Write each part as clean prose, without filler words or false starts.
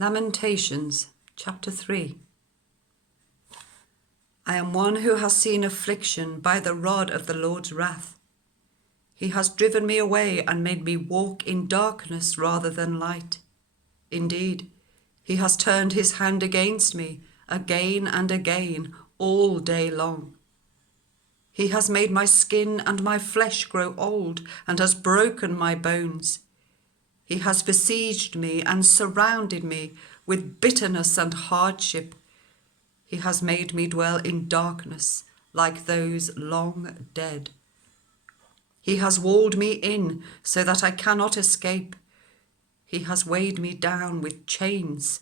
Lamentations, chapter 3. I am one who has seen affliction by the rod of the Lord's wrath. He has driven me away and made me walk in darkness rather than light. Indeed, he has turned his hand against me again and again all day long. He has made my skin and my flesh grow old and has broken my bones. He has besieged me and surrounded me with bitterness and hardship. He has made me dwell in darkness like those long dead. He has walled me in so that I cannot escape. He has weighed me down with chains.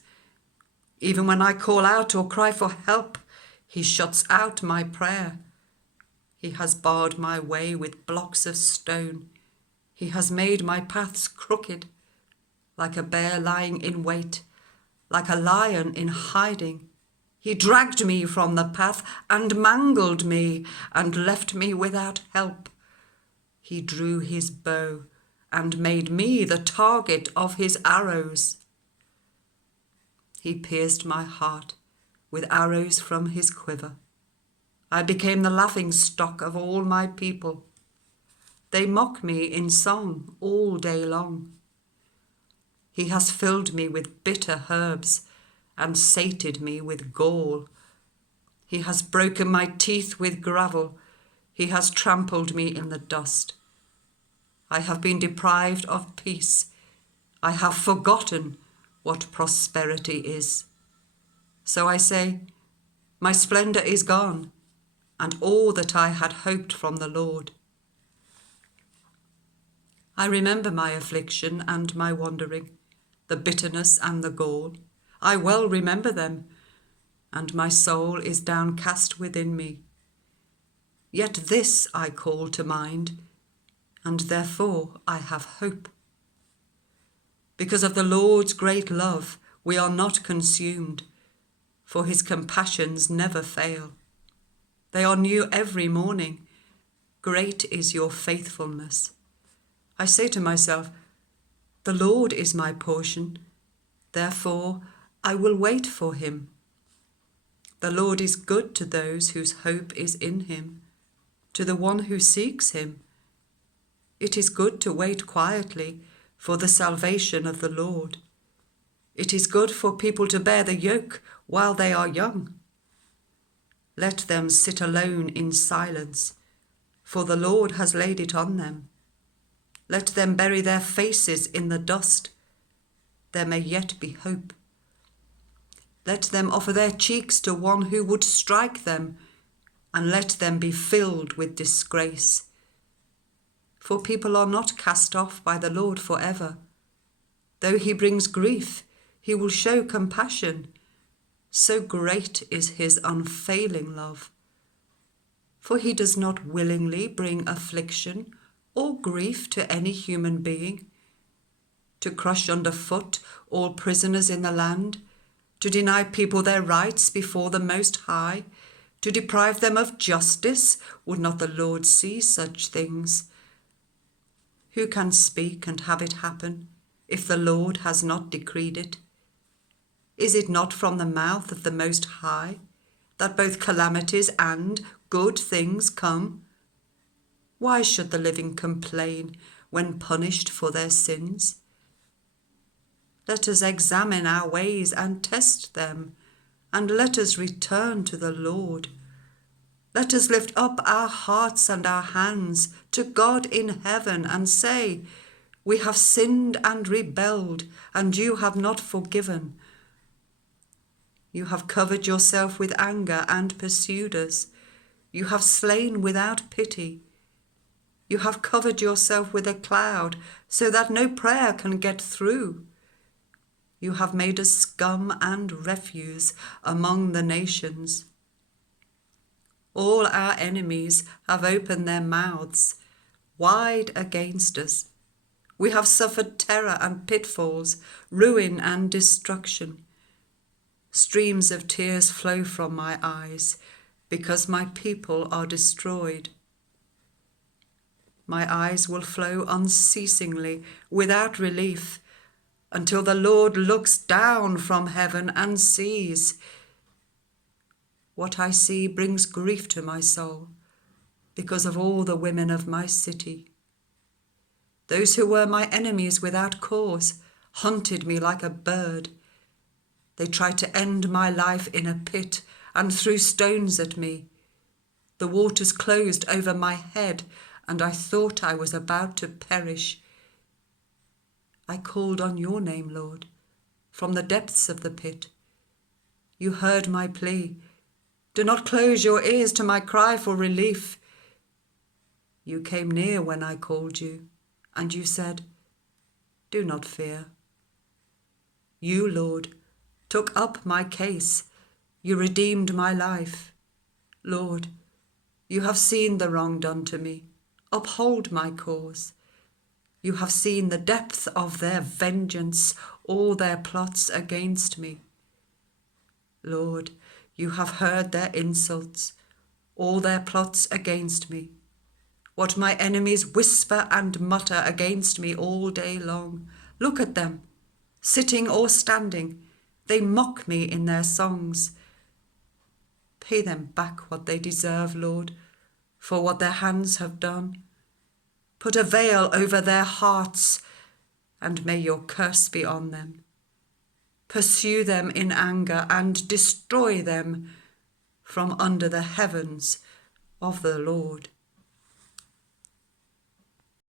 Even when I call out or cry for help, he shuts out my prayer. He has barred my way with blocks of stone. He has made my paths crooked, like a bear lying in wait, like a lion in hiding. He dragged me from the path and mangled me and left me without help. He drew his bow and made me the target of his arrows. He pierced my heart with arrows from his quiver. I became the laughing stock of all my people. They mock me in song all day long. He has filled me with bitter herbs and sated me with gall. He has broken my teeth with gravel. He has trampled me in the dust. I have been deprived of peace. I have forgotten what prosperity is. So I say, my splendor is gone, and all that I had hoped from the Lord. I remember my affliction and my wandering, the bitterness and the gall. I well remember them, and my soul is downcast within me. Yet this I call to mind, and therefore I have hope. Because of the Lord's great love, we are not consumed, for his compassions never fail. They are new every morning. Great is your faithfulness. I say to myself, the Lord is my portion, therefore I will wait for him. The Lord is good to those whose hope is in him, to the one who seeks him. It is good to wait quietly for the salvation of the Lord. It is good for people to bear the yoke while they are young. Let them sit alone in silence, for the Lord has laid it on them. Let them bury their faces in the dust. There may yet be hope. Let them offer their cheeks to one who would strike them, and let them be filled with disgrace. For people are not cast off by the Lord forever. Though he brings grief, he will show compassion. So great is his unfailing love. For he does not willingly bring affliction or grief to any human being, to crush underfoot all prisoners in the land, to deny people their rights before the Most High, to deprive them of justice. Would not the Lord see such things? Who can speak and have it happen if the Lord has not decreed it? Is it not from the mouth of the Most High that both calamities and good things come? Why should the living complain when punished for their sins? Let us examine our ways and test them, and let us return to the Lord. Let us lift up our hearts and our hands to God in heaven and say, we have sinned and rebelled, and you have not forgiven. You have covered yourself with anger and pursued us. You have slain without pity. You have covered yourself with a cloud so that no prayer can get through. You have made us scum and refuse among the nations. All our enemies have opened their mouths wide against us. We have suffered terror and pitfalls, ruin and destruction. Streams of tears flow from my eyes because my people are destroyed. My eyes will flow unceasingly without relief until the Lord looks down from heaven and sees. What I see brings grief to my soul because of all the women of my city. Those who were my enemies without cause hunted me like a bird. They tried to end my life in a pit and threw stones at me. The waters closed over my head, and I thought I was about to perish. I called on your name, Lord, from the depths of the pit. You heard my plea. Do not close your ears to my cry for relief. You came near when I called you, and you said, do not fear. You, Lord, took up my case. You redeemed my life. Lord, you have seen the wrong done to me. Uphold my cause. You have seen the depth of their vengeance, all their plots against me. Lord, you have heard their insults, all their plots against me. What my enemies whisper and mutter against me all day long. Look at them, sitting or standing. They mock me in their songs. Pay them back what they deserve, Lord, for what their hands have done. Put a veil over their hearts, and may your curse be on them. Pursue them in anger and destroy them from under the heavens of the Lord.